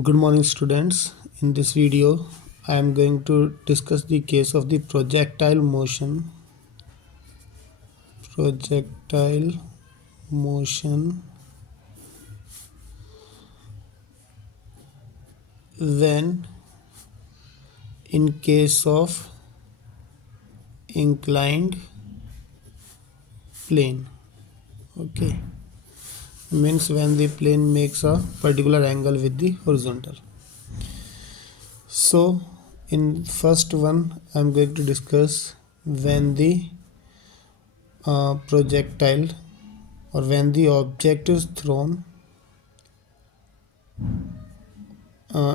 Good morning, students. In this video, I am going to discuss the case of the projectile motion. Projectile motion when in case of inclined plane. Okay, means when the plane makes a particular angle with the horizontal. So, in first one, I am going to discuss when the projectile or when the object is thrown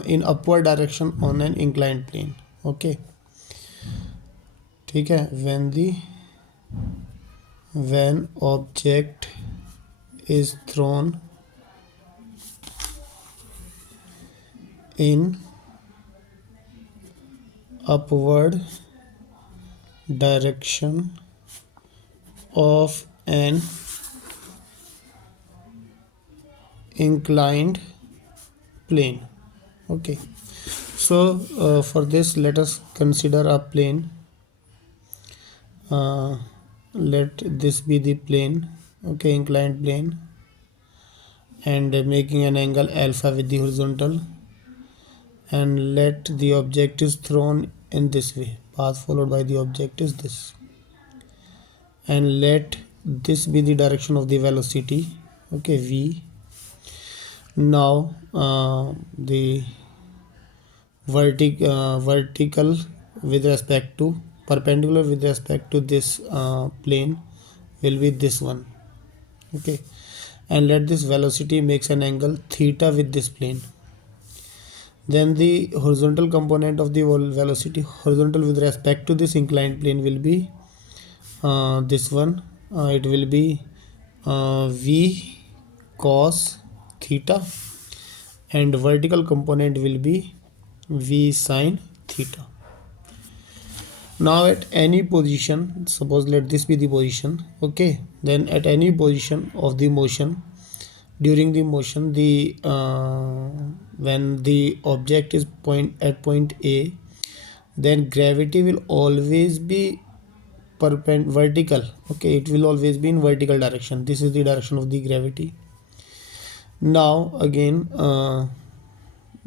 in upward direction on an inclined plane. Okay, ठीक है. When object is thrown in upward direction of an inclined plane. Okay, so for this let us consider a plane. Let this be the plane. Okay, inclined plane, and making an angle alpha with the horizontal, and let the object is thrown in this way. Path followed by the object is this, and let this be the direction of the velocity. Okay, v. Now the vertical with respect to perpendicular with respect to this plane will be this one. Okay, and let this velocity makes an angle theta with this plane. Then the horizontal component of the velocity horizontal with respect to this inclined plane will be this one. It will be v cos theta, and vertical component will be v sin theta. Now at any position, suppose let this be the position. Okay, then at any position of the motion, during the motion, the when the object is at point A, then gravity will always be vertical. Okay, it will always be in vertical direction. This is the direction of the gravity. Now again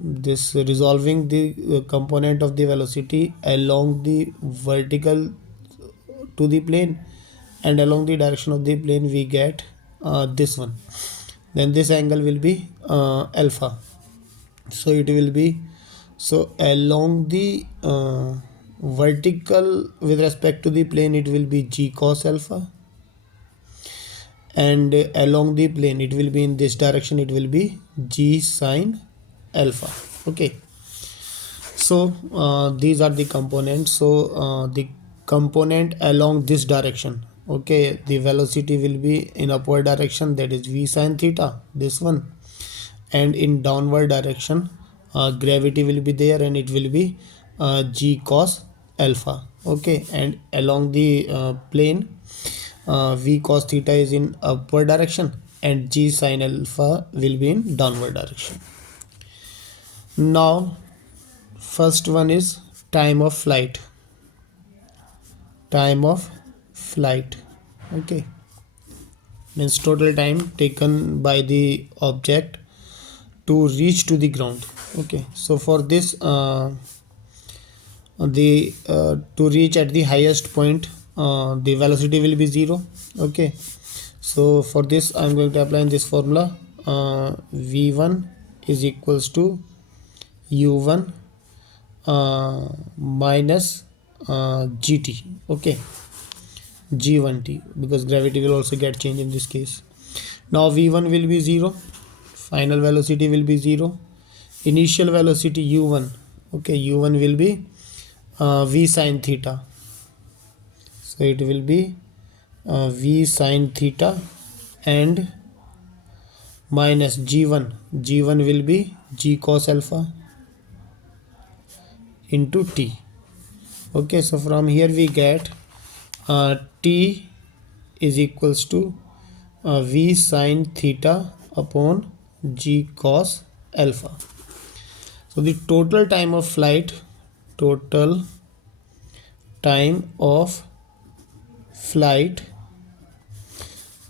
this resolving the component of the velocity along the vertical to the plane and along the direction of the plane, we get this one. Then this angle will be alpha. So it will be, so along the vertical with respect to the plane, it will be g cos alpha, and along the plane it will be in this direction, it will be g sin alpha. Okay, so these are the components. So the component along this direction, okay, the velocity will be in upward direction, that is v sin theta, this one, and in downward direction gravity will be there, and it will be g cos alpha. Okay, and along the plane v cos theta is in upward direction, and g sin alpha will be in downward direction. Now first one is time of flight. Okay, means total time taken by the object to reach to the ground. Okay, so for this to reach at the highest point, the velocity will be 0. Okay, so for this I am going to apply this formula. v1 is equals to u1 minus gt. Okay, g1t, because gravity will also get changed in this case. Now v1 will be 0, final velocity will be 0, initial velocity u1. Okay, u1 will be v sin theta, so it will be v sin theta, and minus g1 will be g cos alpha into t. Okay, so from here we get t is equals to v sin theta upon g cos alpha. So the total time of flight, total time of flight,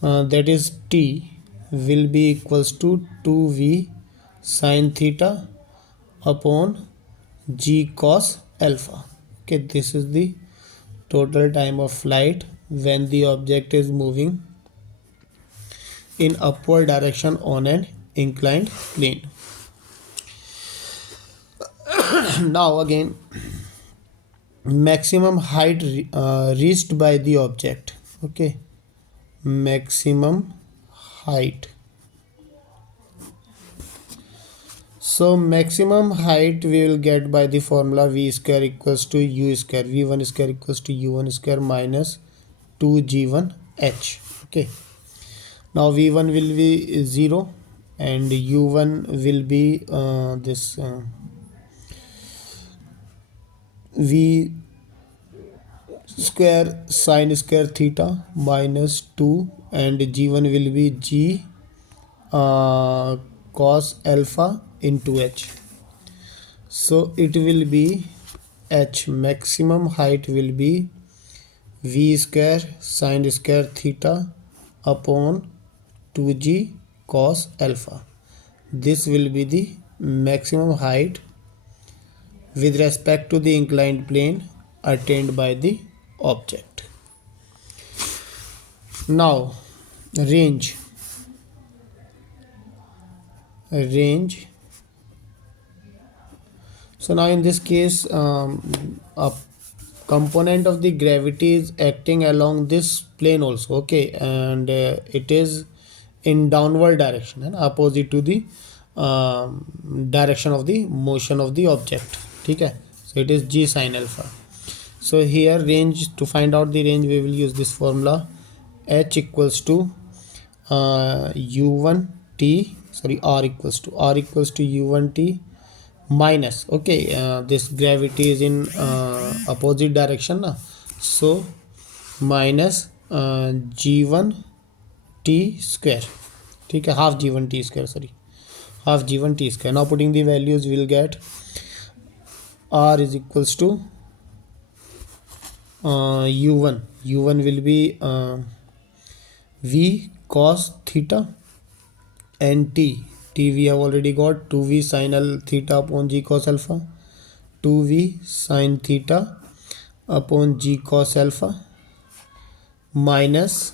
that is t, will be equals to 2v sine theta upon g cos alpha. Okay, this is the total time of flight when the object is moving in upward direction on an inclined plane. Now again, maximum height reached by the object. Okay, maximum height. So maximum height we will get by the formula v square equals to u square, v1 square equals to u1 square minus 2g1h. Okay, now v1 will be 0 and u1 will be this v square sine square theta minus 2, and g1 will be g cos alpha into h. So it will be h, maximum height will be v square sine square theta upon 2g cos alpha. This will be the maximum height with respect to the inclined plane attained by the object. Now range. So now in this case, a component of the gravity is acting along this plane also. Okay, and it is in downward direction and opposite to the direction of the motion of the object. Okay, so it is g sine alpha. So here range, to find out the range we will use this formula, h equals to u1 t, sorry, r equals to u1 t minus, okay, this gravity is in opposite direction na? So minus g1 t square, okay, half g1 t square, sorry, half g1 t square. Now putting the values, we will get r is equals to u1 will be v cos theta, and t we have already got 2v sin theta upon g cos alpha, 2v sin theta upon g cos alpha minus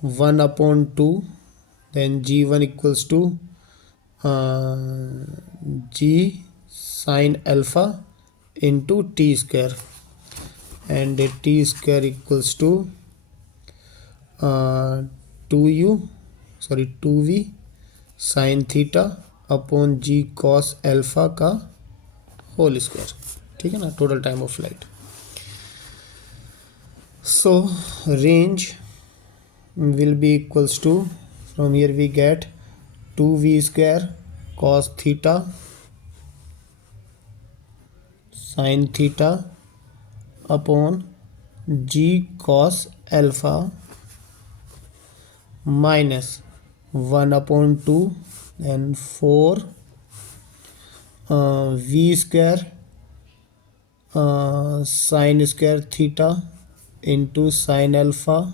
1 upon 2, then g1 equals to g sin alpha into t square, and t square equals to 2v sin theta upon g cos alpha का whole square. ठीक है ना, total time of flight. So range will be equals to, from here we get 2v square cos theta sin theta upon g cos alpha minus 1 upon 2 and 4 v square sin square theta into sin alpha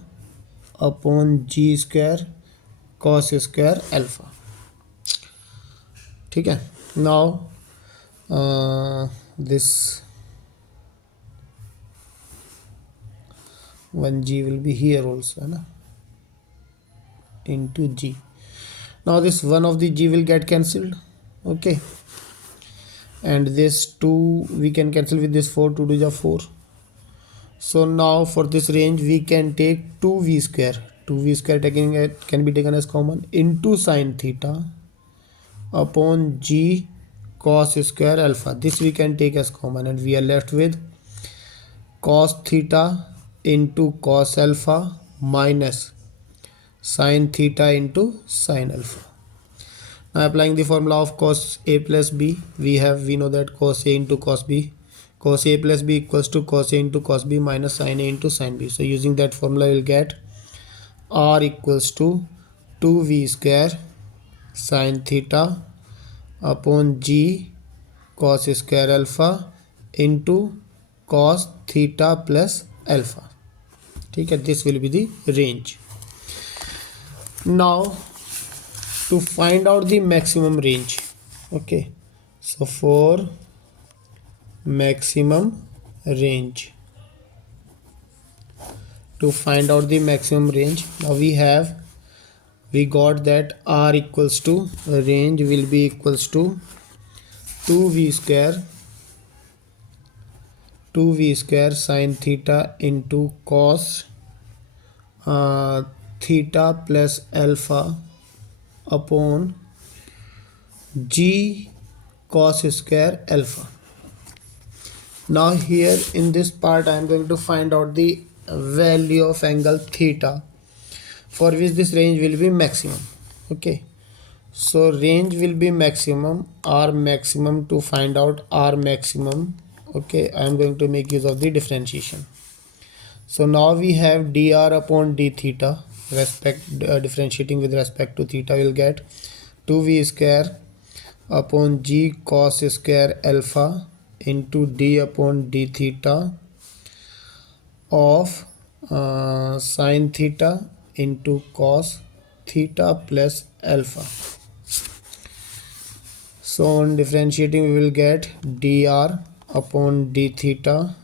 upon g square cos square alpha. ठीक है. Now this 1g will be here also, है ना, into g. Now this one of the g will get cancelled. Okay, and this 2 we can cancel with this 4, 2 to 4. So now for this range we can take 2v square. 2v square taking it can be taken as common into sin theta upon g cos square alpha. This we can take as common, and we are left with cos theta into cos alpha minus sin theta into sin alpha. Now applying the formula of cos a plus b, we know that cos a into cos b, cos a plus b equals to cos a into cos b minus sin a into sin b. So using that formula we will get r equals to 2v square sin theta upon G cos square alpha into cos theta plus alpha. ठीक है, this will be the range. Now to find out the maximum range, okay, so for maximum range, to find out the maximum range, now we got that R equals to range will be equals to 2v square sin theta into cos theta plus alpha upon G cos square alpha. Now here in this part I am going to find out the value of angle theta for which this range will be maximum. Okay, so range will be maximum, R maximum. To find out R maximum, okay, I am going to make use of the differentiation. So now we have dr upon d theta, differentiating with respect to theta, will get 2v square upon G cos square alpha into d upon d theta of sin theta into cos theta plus alpha. So on differentiating we will get dr upon d theta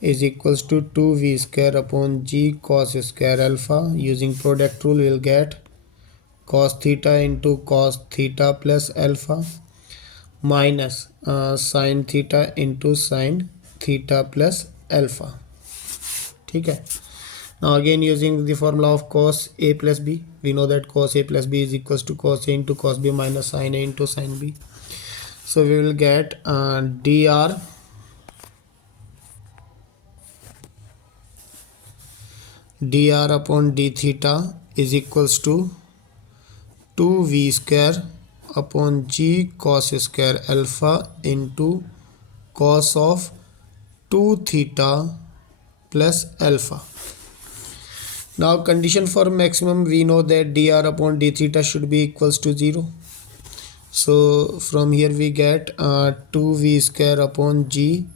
is equals to 2v square upon G cos square alpha. Using product rule we will get cos theta into cos theta plus alpha minus sin theta into sin theta plus alpha. ठीक है. Now again using the formula of cos a plus b, we know that cos a plus b is equals to cos a into cos b minus sin a into sin b. So we will get dr upon d theta is equals to 2v square upon G cos square alpha into cos of 2 theta plus alpha. Now condition for maximum, we know that dr upon d theta should be equals to 0. So from here we get 2v square upon G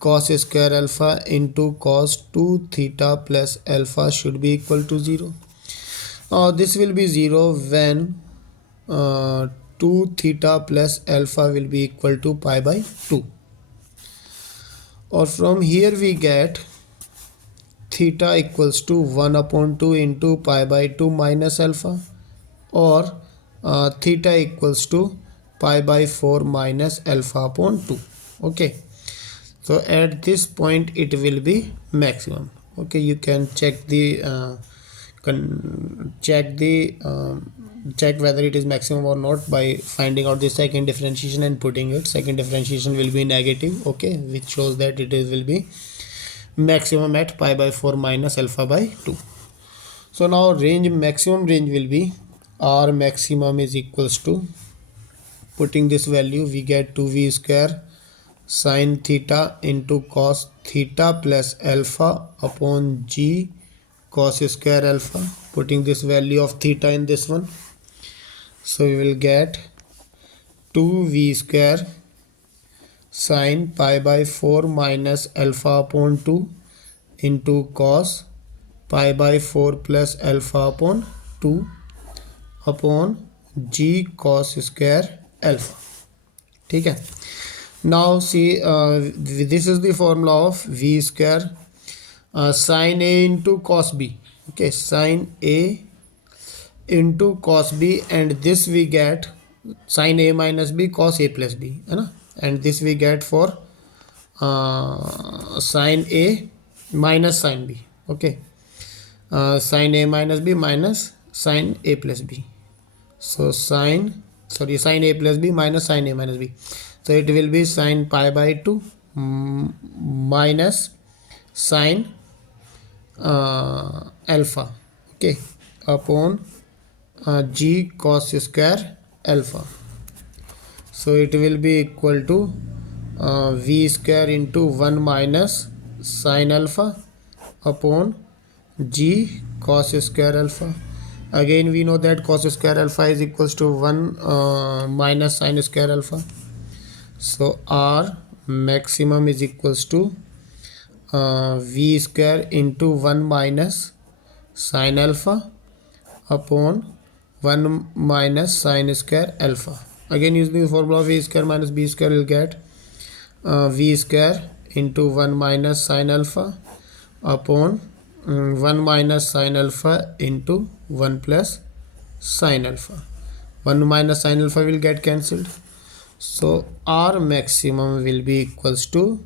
cos square alpha into cos 2 theta plus alpha should be equal to 0. This will be 0 when 2 theta plus alpha will be equal to pi by 2. Or from here we get theta equals to 1 upon 2 into pi by 2 minus alpha, or theta equals to pi by 4 minus alpha upon 2. Okay, so at this point it will be maximum. Okay, you can check whether it is maximum or not by finding out the second differentiation and putting it. Second differentiation will be negative, okay, which shows that it will be maximum at pi by 4 minus alpha by 2. So now maximum range will be R maximum is equals to, putting this value we get 2v square sin theta into cos theta plus alpha upon G cos square alpha, putting this value of theta in this one. So we will get 2v square sin pi by 4 minus alpha upon 2 into cos pi by 4 plus alpha upon 2 upon G cos square alpha. ठीक है. Now see, this is the formula of v square sin a into cos b. Okay, sin a into cos b, and this we get sin a minus b cos a plus b, है ना, and this we get for sin a minus sin b. Okay, sin a minus b minus sin a plus b. So sin a plus b minus sin a minus b. So it will be sin pi by 2 minus sin alpha, okay, upon G cos square alpha. So it will be equal to v square into 1 minus sin alpha upon G cos square alpha, Again we know that cos square alpha is equals to 1 minus sin square alpha. So R maximum is equals to V square into 1 minus sin alpha upon 1 minus sin square alpha. Again using the formula of V square minus B square, will get V square into 1 minus sin alpha upon 1 minus sin alpha into 1 plus sin alpha. 1 minus sin alpha will get cancelled. So R maximum will be equals to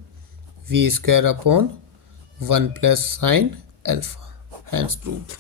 V square upon 1 plus sin alpha. Hence proved.